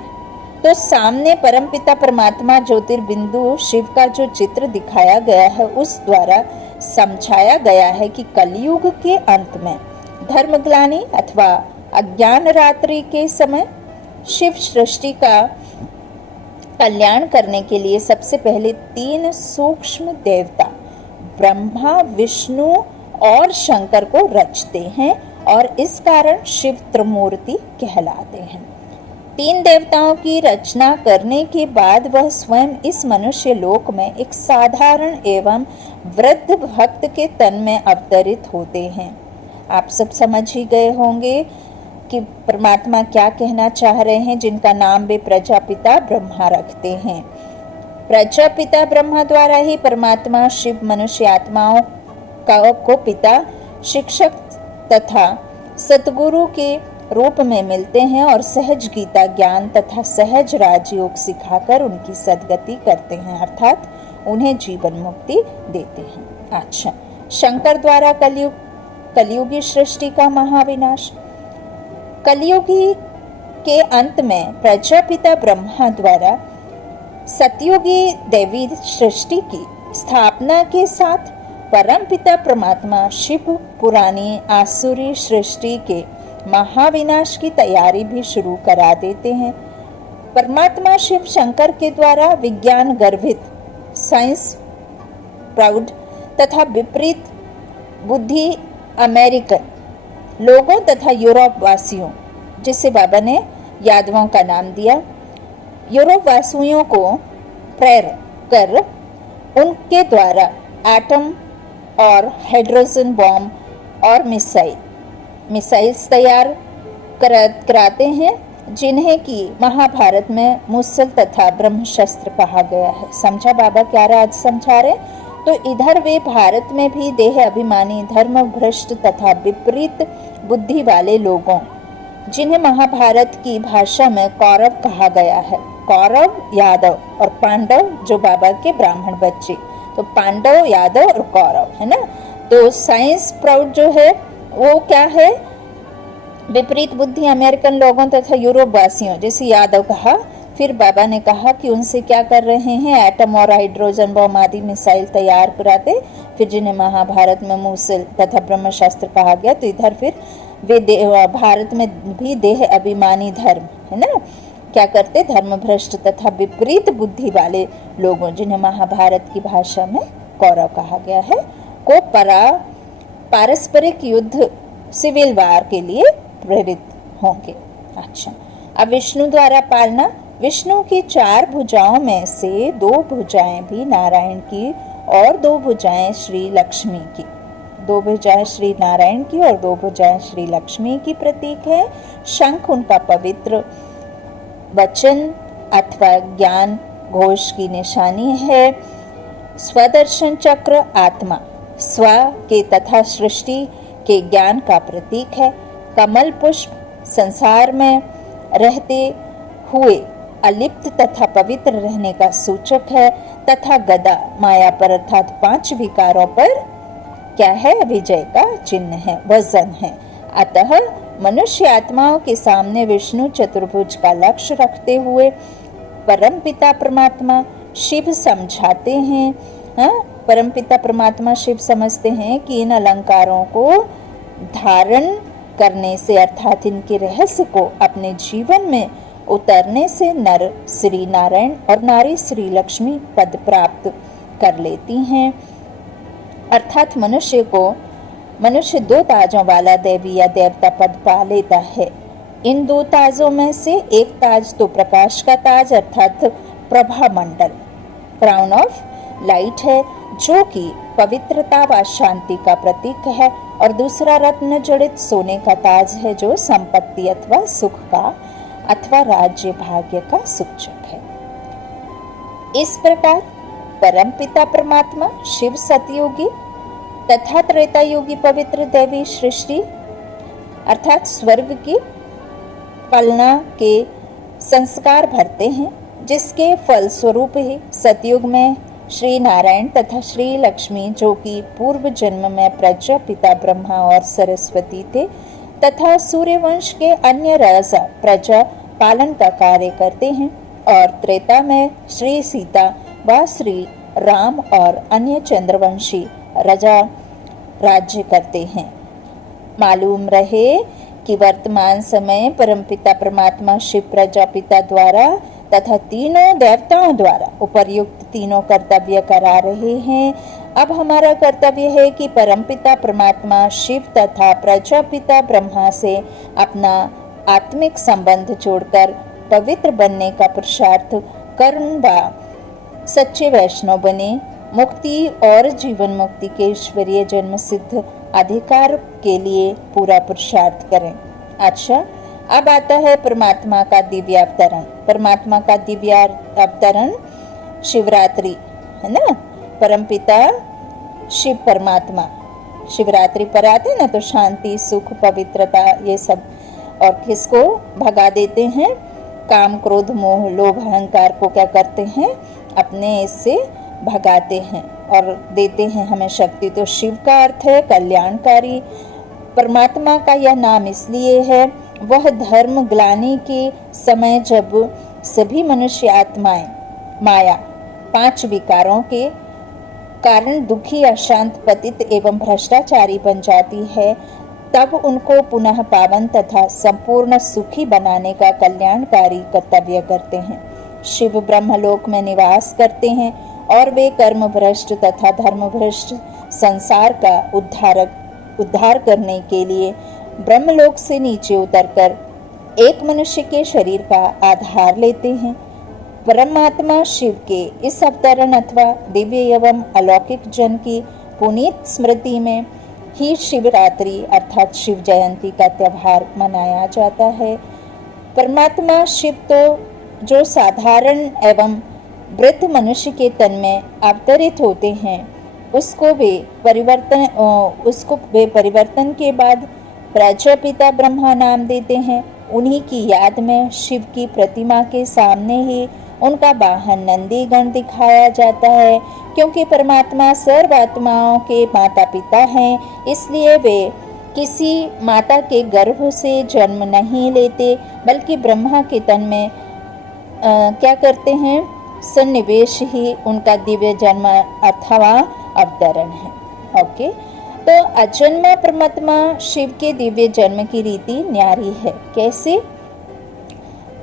तो सामने परमपिता परमात्मा ज्योतिर्बिंदु शिव का जो चित्र दिखाया गया है, उस द्वारा समझाया गया है कि कलयुग के अंत में धर्मग्लानि अथवा अज्ञान रात्रि के समय शिव सृष्टि का कल्याण करने के लिए सबसे पहले 3 सूक्ष्म देवता ब्रह्मा, विष्णु और शंकर को रचते हैं और इस कारण शिव त्रिमूर्ति कहलाते हैं। 3 देवताओं की रचना करने के बाद वह स्वयं इस मनुष्य लोक में एक साधारण एवं वृद्ध भक्त के तन में अवतरित होते हैं। आप सब समझ ही गए होंगे कि परमात्मा क्या कहना चाह रहे हैं, जिनका नाम वे प्रजापिता ब्रह्मा रखते हैं। प्रजापिता ब्रह्मा द्वारा ही परमात्मा शिव मनुष्य आत्माओं को पिता, शिक्षक तथा सतगुरु के रूप में मिलते हैं और सहज गीता ज्ञान तथा सहज राजयोग सिखाकर उनकी सद्गति करते हैं, अर्थात उन्हें जीवन मुक्ति देते हैं। अच्छा, शंकर द्वारा कलयुगी सृष्टि का महाविनाश। कलयुगी के अंत में प्रजापिता ब्रह्मा द्वारा सतयुगी देवी सृष्टि की स्थापना के साथ परमपिता परमात्मा शिव पुरानी आसुरी सृष्टि के महाविनाश की तैयारी भी शुरू करा देते हैं। परमात्मा शिव शंकर के द्वारा विज्ञान गर्भित, साइंस प्राउड तथा विपरीत बुद्धि अमेरिकन लोगों तथा यूरोप वासियों, जिसे बाबा ने यादवों का नाम दिया, यूरोप वासियों को प्रेरित कर उनके द्वारा एटम और हाइड्रोजन बॉम्ब और मिसाइल्स तैयार कराते हैं, जिन्हें कि महाभारत में मुसल तथा ब्रह्मशस्त्र कहा गया है। समझा बाबा क्या राज समझा रहे? तो इधर वे भारत में भी देह अभिमानी, धर्म भ्रष्ट तथा विपरीत बुद्धि वाले लोगों, जिन्हें महाभारत की भाषा में कौरव कहा गया है, कौरव, यादव और पांडव, जो बाबा के ब्राह्मण बच्चे, तो पांडव, यादव और कौरव, है ना। तो साइंस प्राउड जो है वो क्या है, विपरीत बुद्धि अमेरिकन लोगों तथा यूरोप वासियों, जैसे यादव कहा। फिर बाबा ने कहा कि उनसे क्या कर रहे हैं, एटम और हाइड्रोजन बम आदि मिसाइल तैयार कराते, फिर जिन्हें महाभारत में मूसल तथा ब्रह्मशास्त्र कहा गया। तो इधर फिर वे भारत में भी देह अभिमानी धर्म, है ना, क्या करते, धर्म भ्रष्ट तथा विपरीत बुद्धि वाले लोगों, जिन्हें महाभारत की भाषा में कौरव कहा गया है, को पारस्परिक युद्ध, सिविल वार के लिए प्रेरित होंगे। अच्छा, अब विष्णु द्वारा पालना विष्णु की 4 भुजाओं में से 2 भुजाएं भी नारायण की और 2 भुजाएं श्री लक्ष्मी की, 2 भुजाएं श्री नारायण की और 2 भुजाएं श्री लक्ष्मी की प्रतीक है। शंख उनका पवित्र वचन अथवा ज्ञान घोष की निशानी है। स्वदर्शन चक्र आत्मा स्व के तथा सृष्टि के ज्ञान का प्रतीक है। कमल पुष्प संसार में रहते हुए अलिप्त तथा पवित्र रहने का सूचक है तथा गदा माया पर अर्थात 5 विकारों पर क्या है, विजय का चिन्ह है, वजन है। अतः मनुष्य आत्माओं के सामने विष्णु चतुर्भुज का लक्ष्य रखते हुए परमपिता परमात्मा शिव समझाते हैं। परमपिता परमात्मा शिव समझते हैं कि इन अलंकारों को धारण करने से अर्थात इनके रहस्य को अपने जीवन में उतरने से नर श्री नारायण और नारी श्री लक्ष्मी पद प्राप्त कर लेती हैं। अर्थात मनुष्य 2 ताजों वाला देवी या देवता पद पा लेता है। इन 2 ताजों में से एक ताज तो प्रकाश का ताज अर्थात प्रभा मंडल क्राउन ऑफ लाइट है, जो कि पवित्रता व शांति का प्रतीक है, और दूसरा रत्न जड़ित सोने का ताज है, जो संपत्ति अथवा सुख का अथवा राज्य भाग्य का सूचक है। इस प्रकार परमपिता परमात्मा शिव सतयोगी तथा त्रेता योगी पवित्र देवी सृष्टि अर्थात स्वर्ग की पालना के संस्कार भरते हैं, जिसके फल स्वरूप ही सतयुग में श्री नारायण तथा श्री लक्ष्मी, जो कि पूर्व जन्म में प्रजापिता ब्रह्मा और सरस्वती थे, तथा सूर्यवंश के अन्य राजा प्रजा पालन का कार्य करते हैं, और त्रेता में श्री सीता व श्री राम और अन्य चंद्रवंशी राजा राज्य करते हैं। मालूम रहे कि वर्तमान समय परमपिता परमात्मा शिव प्रजापिता द्वारा तथा तीनों देवताओं द्वारा उपर्युक्त तीनों कर्तव्य करा रहे हैं। अब हमारा कर्तव्य है कि परमपिता परमात्मा शिव तथा प्रजापिता ब्रह्मा से अपना आत्मिक संबंध जोड़कर पवित्र बनने का पुरुषार्थ कर्म व सच्चे वैष्णव बने, मुक्ति और जीवन मुक्ति के ईश्वरीय जन्म सिद्ध अधिकार के लिए पूरा पुरुषार्थ करें। अच्छा, अब आता है परमात्मा का दिव्य अवतरण। परमात्मा का दिव्य अवतरण शिवरात्रि है ना। परमपिता शिव परमात्मा शिवरात्रि पर आते ना, तो शांति सुख पवित्रता ये सब, और किसको भगा देते हैं, काम क्रोध मोह लोभ अहंकार को क्या करते हैं, अपने इससे भगाते हैं और देते हैं हमें शक्ति। तो शिव का अर्थ है कल्याणकारी। परमात्मा का यह नाम इसलिए है, वह धर्म ग्लानि के समय जब सभी मनुष्य आत्माएं माया 5 विकारों के कारण दुखी अशांत पतित एवं भ्रष्टाचारी बन जाती है, तब उनको पुनः पावन तथा संपूर्ण सुखी बनाने का कल्याणकारी कर्तव्य करते हैं। शिव ब्रह्मलोक में निवास करते हैं और वे कर्म भ्रष्ट तथा धर्म भ्रष्ट संसार का उद्धार करने के लिए ब्रह्मलोक से नीचे उतरकर एक मनुष्य के शरीर का आधार लेते हैं। परमात्मा शिव के इस अवतरण अथवा दिव्य एवं अलौकिक जन की पुनीत स्मृति में ही शिवरात्रि अर्थात शिव जयंती का त्योहार मनाया जाता है। परमात्मा शिव तो जो साधारण एवं वृद्ध मनुष्य के तन में अवतरित होते हैं, उसको वे परिवर्तन के बाद प्रजापिता ब्रह्मा नाम देते हैं। उन्हीं की याद में शिव की प्रतिमा के सामने ही उनका वाहन नंदी गण दिखाया जाता है। क्योंकि परमात्मा सर्वात्माओं के माता पिता हैं, इसलिए वे किसी माता के गर्भ से जन्म नहीं लेते, बल्कि ब्रह्मा के तन में क्या करते हैं, सन्निवेश ही उनका दिव्य जन्म अथवा अवतरण है। ओके, तो अजन्मा परमात्मा शिव के दिव्य जन्म की रीति न्यारी है। कैसे?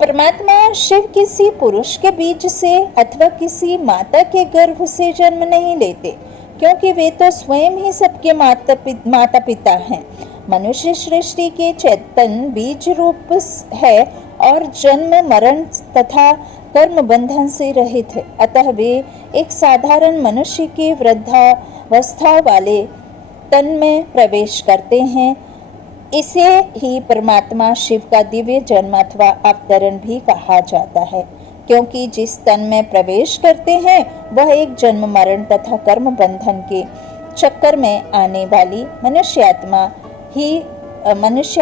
परमात्मा शिव किसी पुरुष के बीज से अथवा किसी माता के गर्भ से जन्म नहीं लेते, क्योंकि वे तो स्वयं ही सबके माता पिता हैं। मनुष्य सृष्टि के चेतन बीज रूप है और जन्म मरण तथा कर्म बंधन से रहित है। अतः वे एक साधारण मनुष्य के वृद्धावस्था वाले तन में प्रवेश करते हैं। इसे ही परमात्मा शिव का दिव्य जन्म अथवा अवतरण भी कहा जाता है, क्योंकि जिस तन में प्रवेश करते हैं वह एक जन्म मरण तथा कर्म बंधन के चक्कर में आने वाली मनुष्य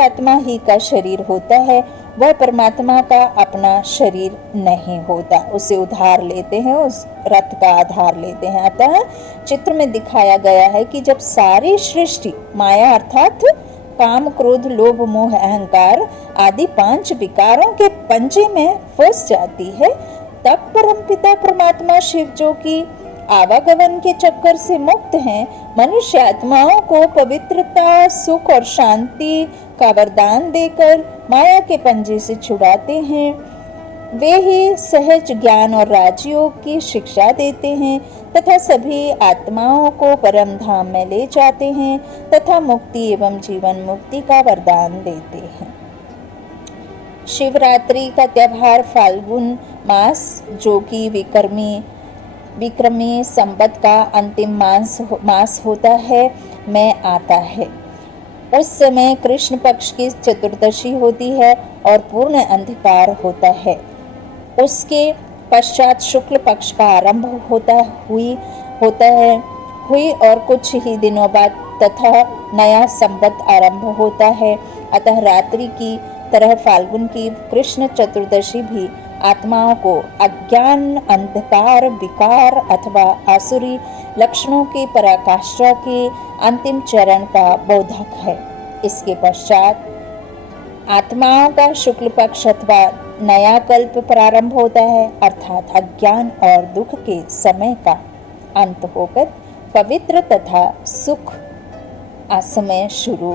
आत्मा ही का शरीर होता है। वह परमात्मा का अपना शरीर नहीं होता, उसे उधार लेते हैं, उस रथ का आधार लेते हैं। अतः चित्र में दिखाया गया है कि जब सारी सृष्टि माया अर्थात काम, क्रोध, लोभ, मोह, अहंकार आदि 5 विकारों के पंजे में फंस जाती है, तब परमपिता परमात्मा शिव, जो कि आवागमन के चक्कर से मुक्त हैं, मनुष्य आत्माओं को पवित्रता, सुख और शांति का वरदान देकर माया के पंजे से छुड़ाते हैं। वे ही सहज ज्ञान और राजयोग की शिक्षा देते हैं तथा सभी आत्माओं को परम धाम में ले जाते हैं तथा मुक्ति एवं जीवन मुक्ति का वरदान देते हैं। शिवरात्रि का त्योहार फाल्गुन मास, जो कि विक्रमी संवत का अंतिम मास होता है, में आता है। उस समय कृष्ण पक्ष की चतुर्दशी होती है और पूर्ण अंधकार होता है। उसके पश्चात शुक्ल पक्ष का आरंभ हुई और कुछ ही दिनों बाद तथा नया संवत आरंभ होता है। अतः रात्रि की तरह फाल्गुन की कृष्ण चतुर्दशी भी आत्माओं को अज्ञान, अंधकार, विकार अथवा आसुरी लक्षणों की पराकाष्ठा के अंतिम चरण का बोधक है। इसके पश्चात आत्माओं का शुक्ल पक्ष अथवा नया कल्प प्रारंभ होता है, अर्थात अज्ञान और दुख के समय का अंत होकर पवित्र तथा सुख का समय शुरू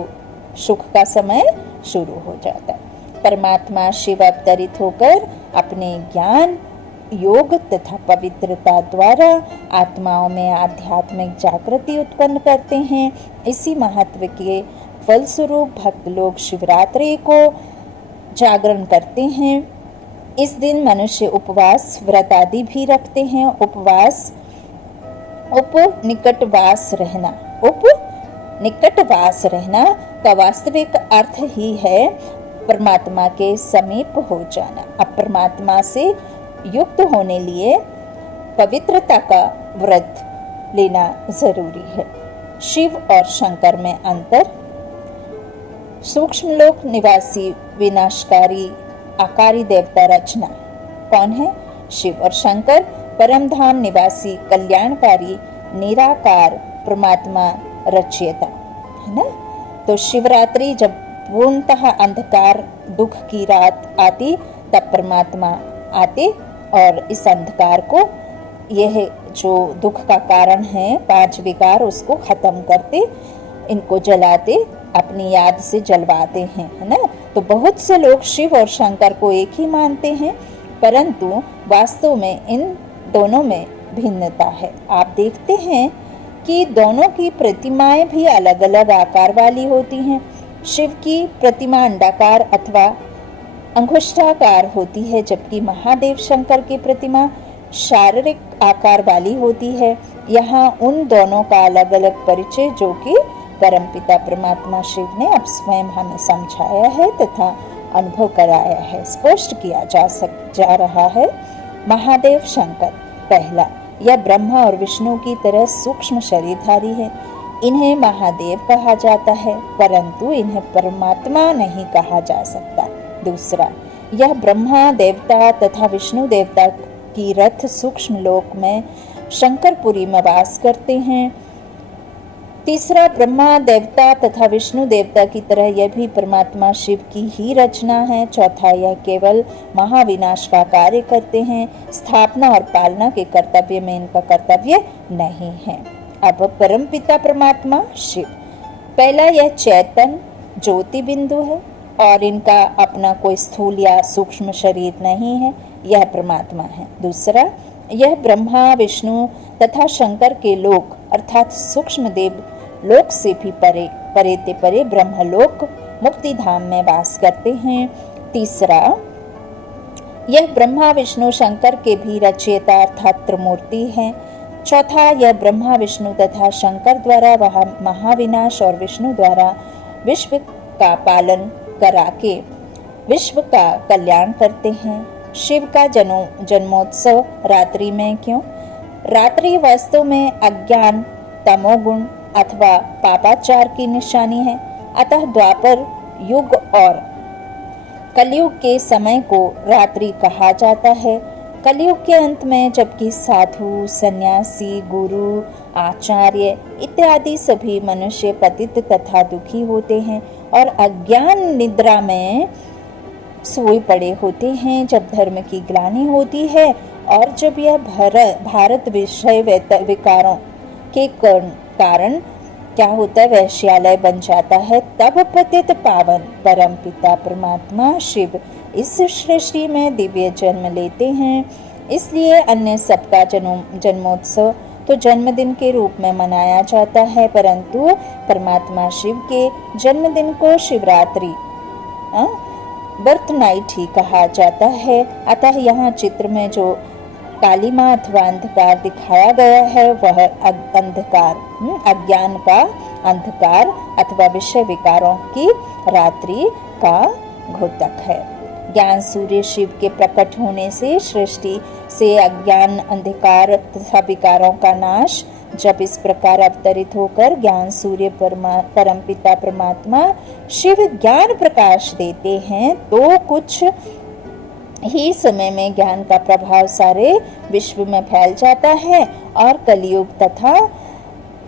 हो जाता है। परमात्मा शिव अवतरित होकर अपने ज्ञान, योग तथा पवित्रता द्वारा आत्माओं में आध्यात्मिक जागृति उत्पन्न करते हैं। इसी महत्व के फलस्वरूप भक्त लोग शिवरात्रि को जागरण करते हैं। इस दिन मनुष्य उपवास, व्रत आदि भी रखते हैं। निकटवास रहना का वास्तविक अर्थ ही है परमात्मा के समीप हो जाना। अब परमात्मा से युक्त होने लिए पवित्रता का व्रत लेना जरूरी है। शिव और शंकर में अंतर। सूक्ष्मलोक निवासी विनाशकारी आकारी देवता रचना कौन है? शिव और शंकर। परम धाम निवासी कल्याणकारी निराकार परमात्मा रचयिता है ना। तो शिवरात्रि जब पूर्णतः अंधकार दुख की रात आती, तब परमात्मा आते और इस अंधकार को, यह जो दुख का कारण है 5 विकार, उसको खत्म करते, इनको जलाते, अपनी याद से जलवाते हैं, है ना। तो बहुत से लोग शिव और शंकर को एक ही मानते हैं, परंतु वास्तव में इन दोनों में भिन्नता है। आप देखते हैं कि दोनों की प्रतिमाएं भी अलग अलग आकार वाली होती हैं। शिव की प्रतिमा अंडाकार अथवा अंगुष्ठाकार होती है, जबकि महादेव शंकर की प्रतिमा शारीरिक आकार वाली होती है। यहाँ उन दोनों का अलग अलग परिचय, जो कि परमपिता परमात्मा शिव ने अब स्वयं हमें समझाया है तथा अनुभव कराया है, स्पष्ट किया जा रहा है। महादेव शंकर, पहला, यह ब्रह्मा और विष्णु की तरह सूक्ष्म शरीरधारी है। इन्हें महादेव कहा जाता है, परंतु इन्हें परमात्मा नहीं कहा जा सकता। दूसरा, यह ब्रह्मा देवता तथा विष्णु देवता की रथ सूक्ष्म लोक में शंकरपुरी में वास करते हैं। तीसरा, ब्रह्मा देवता तथा विष्णु देवता की तरह यह भी परमात्मा शिव की ही रचना है। चौथा, यह केवल महाविनाश का कार्य करते हैं, स्थापना और पालना के कर्तव्य में इनका कर्तव्य नहीं है। अब परमपिता परमात्मा शिव, पहला, यह चैतन ज्योति बिंदु है और इनका अपना कोई स्थूल या सूक्ष्म शरीर नहीं है, यह परमात्मा है। दूसरा, यह ब्रह्मा विष्णु तथा शंकर के लोक अर्थात सूक्ष्म देव लोक से भी परे ब्रह्मलोक मुक्ति धाम में वास करते हैं। तीसरा, यह ब्रह्मा विष्णु शंकर के भी रचयिता अर्थात त्रिमूर्ति हैं। चौथा, यह ब्रह्मा विष्णु तथा शंकर द्वारा वह महाविनाश और विष्णु द्वारा विश्व का पालन करा के विश्व का कल्याण करते हैं। शिव का जन्मोत्सव रात्रि में क्यों? रात्रि वास्तव में अज्ञान, तमोगुण अथवा पापाचार की निशानी है। अतः द्वापर युग और कलयुग के समय को रात्रि कहा जाता है। कलयुग के अंत में जबकि साधु, सन्यासी, गुरु, आचार्य इत्यादि सभी मनुष्य पतित तथा दुखी होते हैं और अज्ञान निद्रा में सोए पड़े होते हैं। जब धर्म की ग्लानि होती है और जब यह भारत विषय विकारों के कारण क्या होता है, वैश्यालय बन जाता है, तब पतित पावन परम पिता परमात्मा शिव इस सृष्टि में दिव्य जन्म लेते हैं। इसलिए अन्य सबका जन्मोत्सव तो जन्मदिन के रूप में मनाया जाता है, परंतु परमात्मा शिव के जन्मदिन को शिवरात्रि बर्थ नाइट ही कहा जाता है। अतः यहाँ चित्र में जो कालिमा अथवा अंधकार दिखाया गया है वह अंधकार, अज्ञान का अंधकार अथवा विषय विकारों की रात्रि का घोतक है। ज्ञान सूर्य शिव के प्रकट होने से सृष्टि से अज्ञान, अंधकार तथा विकारों का नाश जब इस प्रकार अवतरित होकर ज्ञान सूर्य परमपिता परमात्मा शिव ज्ञान प्रकाश देते हैं तो कुछ ही समय में ज्ञान का प्रभाव सारे विश्व में फैल जाता है और कलयुग तथा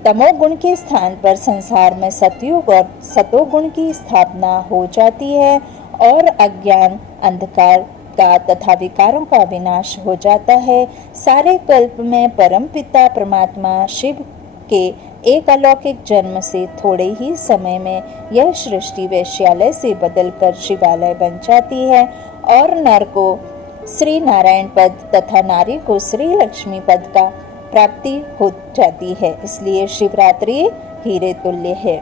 तमोगुण के स्थान पर संसार में सतयुग और सतोगुण की स्थापना हो जाती है और अज्ञान, अंधकार का तथा विकारों का विनाश हो जाता है। सारे कल्प में परम पिता परमात्मा शिव के एक अलौकिक जन्म से थोड़े ही समय में यह सृष्टि वैश्यालय से बदलकर शिवालय बन जाती है और नर को श्री नारायण पद तथा नारी को श्री लक्ष्मी पद का प्राप्ति हो जाती है। इसलिए शिवरात्रि हीरे तुल्य है।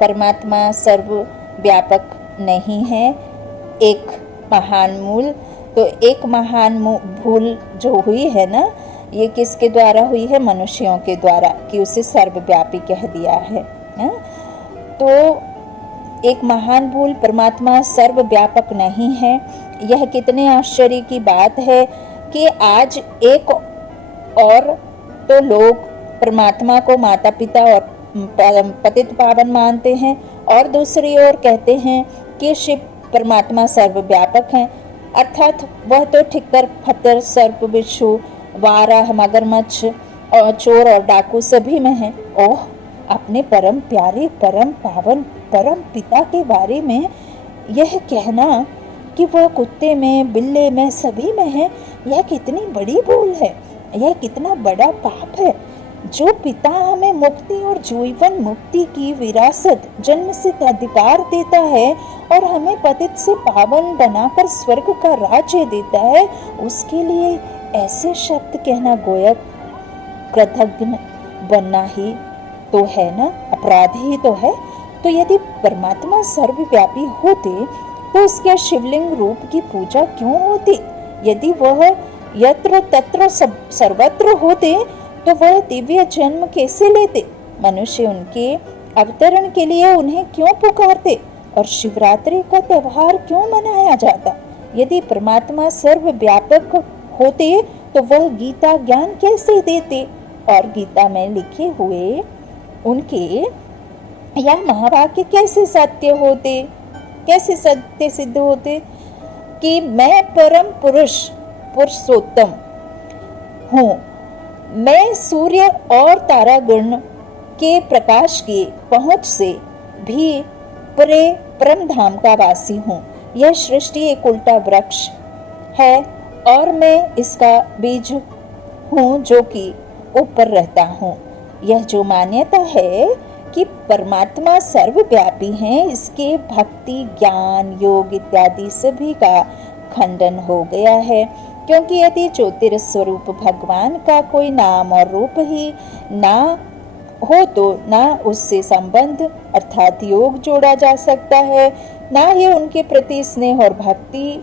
परमात्मा सर्वव्यापक नहीं है। एक महान मूल, तो एक महान भूल जो हुई है ना, ये किसके द्वारा हुई है? मनुष्यों के द्वारा, कि उसे सर्वव्यापी कह दिया है ना? तो एक महान भूल, परमात्मा सर्वव्यापक नहीं है। यह कितने आश्चर्य की बात है कि आज एक और तो लोग परमात्मा को माता पिता और पतित पावन मानते हैं और दूसरी ओर कहते हैं कि शिव परमात्मा सर्वव्यापक हैं, अर्थात वह तो ठिक्कर, फतर, सर्प, बिच्छू, वाराह, मगरमच्छ और चोर और डाकू सभी में है। ओह, अपने परम प्यारे, परम पावन, परम पिता के बारे में यह कहना कि वह कुत्ते में, बिल्ले में, सभी में है, यह कितनी बड़ी भूल है, यह कितना बड़ा पाप है। जो पिता हमें मुक्ति और जीवन मुक्ति की विरासत, जन्म से अधिकार देता है और हमें पतित से पावन बनाकर स्वर्ग का राज्य देता है, उसके लिए ऐसे शब्द कहना गोया कृतज्ञ बनना ही तो है ना, अपराध ही तो है। तो यदि परमात्मा सर्वव्यापी होते तो उसके शिवलिंग रूप की पूजा क्यों होती? यदि वह यत्र तत्र सर्वत्र होते तो वह दिव्य जन्म कैसे लेते? मनुष्य उनके अवतरण के लिए उन्हें क्यों पुकारते और शिवरात्रि का त्योहार क्यों मनाया जाता? यदि परमात्मा सर्वव्यापक होते तो वह गीता ज्ञान कैसे देते और गीता में लिखे हुए उनके यह महावाक्य कैसे सत्य होते, कैसे सत्य सिद्ध होते कि मैं परम पुरुषोत्तम हूँ, मैं सूर्य और तारागण के प्रकाश की पहुंच से भी परे परम धाम का वासी हूँ। यह सृष्टि एक उल्टा वृक्ष है और मैं इसका बीज हूँ जो कि ऊपर रहता हूँ। यह जो मान्यता है कि परमात्मा सर्वव्यापी हैं, इसके भक्ति, ज्ञान, योग इत्यादि सभी का खंडन हो गया है, क्योंकि यदि ज्योतिर्स्वरूप भगवान का कोई नाम और रूप ही ना हो तो ना उससे संबंध अर्थात योग जोड़ा जा सकता है, ना ही उनके प्रति स्नेह और भक्ति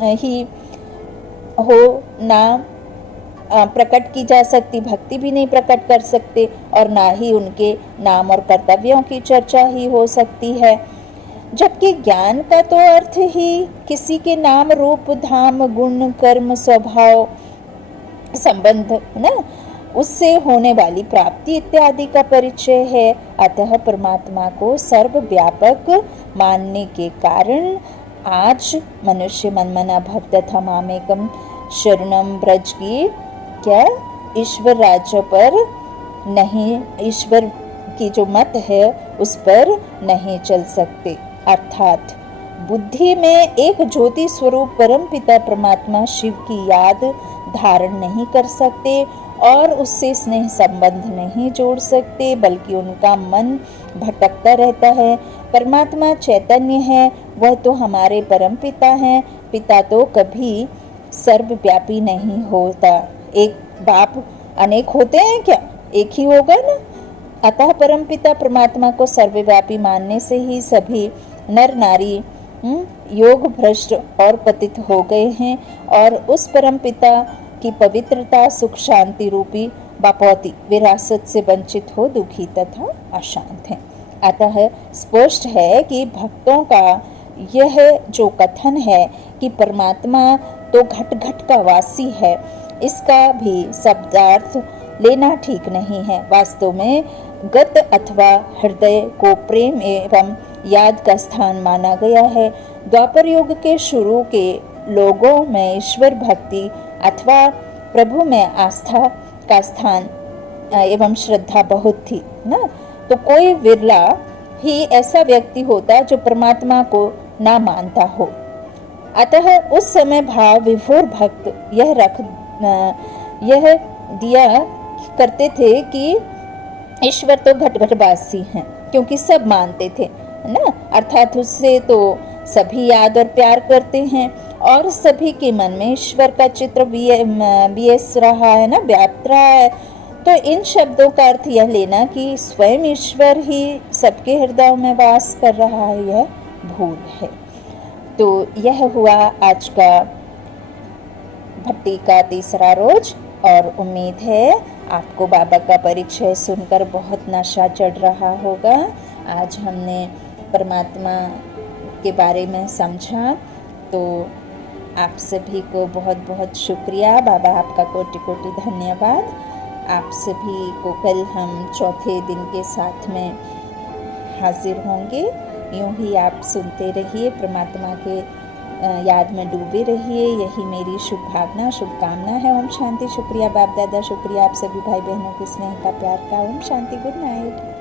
ही हो ना प्रकट की जा सकती, भक्ति भी नहीं प्रकट कर सकते, और ना ही उनके नाम और कर्तव्यों की चर्चा ही हो सकती है। जबकि ज्ञान का तो अर्थ ही किसी के नाम रूप धाम गुण कर्म स्वभाव संबंध ना, उससे होने वाली प्राप्ति इत्यादि का परिचय है। अतः परमात्मा को सर्वव्यापक मानने के कारण आज मनुष्य मनमना भवदथ मामेकम शरणम ब्रज की क्या ईश्वर राज्य पर नहीं, ईश्वर की जो मत है उस पर नहीं चल सकते। अर्थात बुद्धि में एक ज्योति स्वरूप परम पिता परमात्मा शिव की याद धारण नहीं कर सकते और उससे स्नेह संबंध नहीं जोड़ सकते, बल्कि उनका मन भटकता रहता है। परमात्मा चैतन्य है, वह तो हमारे परम पिता हैं। पिता तो कभी सर्वव्यापी नहीं होता। एक बाप अनेक होते हैं क्या? एक ही होगा ना। अतः परम पिता परमात्मा को सर्वव्यापी मानने से ही सभी नर नारी योग भ्रष्ट और पतित हो गए हैं और उस परम पिता की पवित्रता सुख शांति रूपी बापौती विरासत से वंचित हो दुखी तथा अशांत हैं। अतः स्पष्ट है कि भक्तों का यह जो कथन है कि परमात्मा तो घट घट का वासी है, इसका भी शब्दार्थ लेना ठीक नहीं है। वास्तव में गत अथवा हृदय को प्रेम एवं याद का स्थान माना गया है। द्वापर युग के शुरू के लोगों में ईश्वर भक्ति अथवा प्रभु में आस्था का स्थान एवं श्रद्धा बहुत थी ना, तो कोई विरला ही ऐसा व्यक्ति होता जो परमात्मा को ना मानता हो। अतः उस समय भाव विभोर भक्त यह दिया करते थे कि ईश्वर तो घट घटवासी हैं, क्योंकि सब मानते थे ना, अर्थात उससे तो सभी याद और प्यार करते हैं और सभी के मन में ईश्वर का चित्र वियस रहा है ना, व्याप्त रहा है। तो इन शब्दों का अर्थ यह लेना कि स्वयं ईश्वर ही सबके हृदय में वास कर रहा है, यह भूल है। तो यह हुआ आज का भट्टी का तीसरा रोज, और उम्मीद है आपको बाबा का परिचय सुनकर बहुत नशा चढ़ रहा होगा। आज हमने परमात्मा के बारे में समझा, तो आप सभी को बहुत बहुत शुक्रिया। बाबा आपका कोटि कोटि धन्यवाद। आप सभी को कल हम चौथे दिन के साथ में हाजिर होंगे। यूं ही आप सुनते रहिए, परमात्मा के याद में डूबे रहिए, यही मेरी शुभकामना है। ओम शांति। शुक्रिया बाप दादा, शुक्रिया आप सभी भाई बहनों के स्नेह का, प्यार का। ओम शांति। Good night.